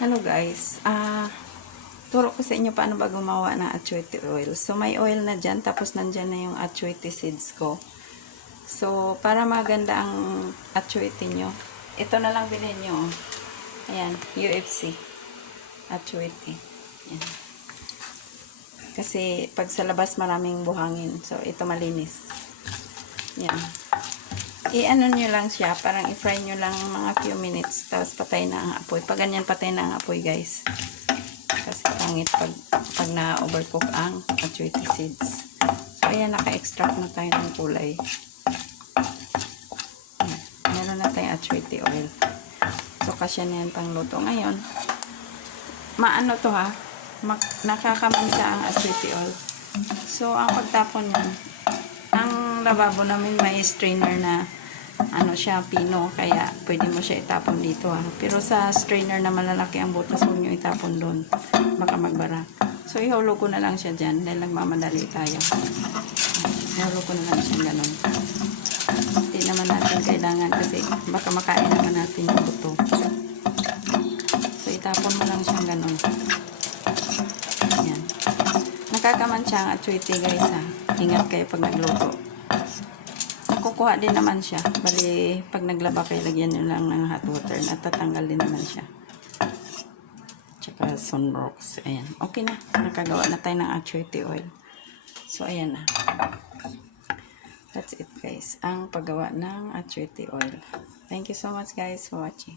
Hello guys, turo ko sa inyo paano ba gumawa ng achoite oil. So may oil na dyan, tapos nandyan na yung achoite seeds ko. So para maganda ang achoite nyo, ito na lang bilhin nyo. Ayan, UFC achoite. Ayan. Kasi pag sa labas maraming buhangin, so ito malinis. Ayan. I-ano nyo lang siya, parang i-fry nyo lang mga few minutes, tapos patay na ang apoy. Pag ganyan, patay na ang apoy guys. Kasi pangit pag na-overcook ang achoite seeds. So ayan, naka-extract na tayo ng kulay. Ayan. Meron na tayong achoite oil. So kasya na yan pang luto. Ngayon, maano to ha, nakakamansa ang achoite oil. So ang pagtapon yan, ang lababo namin may strainer na ano siya, pino, kaya pwede mo siya itapon dito ha. Pero sa strainer na malalaki ang butas, huwag nyo itapon doon, baka magbara. So ihulog ko na lang siya dyan dahil nagmamadali tayo. Ihulog ko na lang siya ganun. Hindi naman natin kailangan kasi baka makain naman natin yung buto. So itapon mo lang siyang ganun. Yan. Nakakamansya ang achoite guys ha. Ingat kayo pag nagluto. Kukuha din naman siya. Bali, pag naglaba kayo, lagyan nyo lang ng hot water at tatanggal din naman siya. Tsaka sunrocks. Ayan. Okay na. Nakagawa na tayo ng achoite oil. So, ayan na. That's it guys. Ang paggawa ng achoite oil. Thank you so much guys for watching.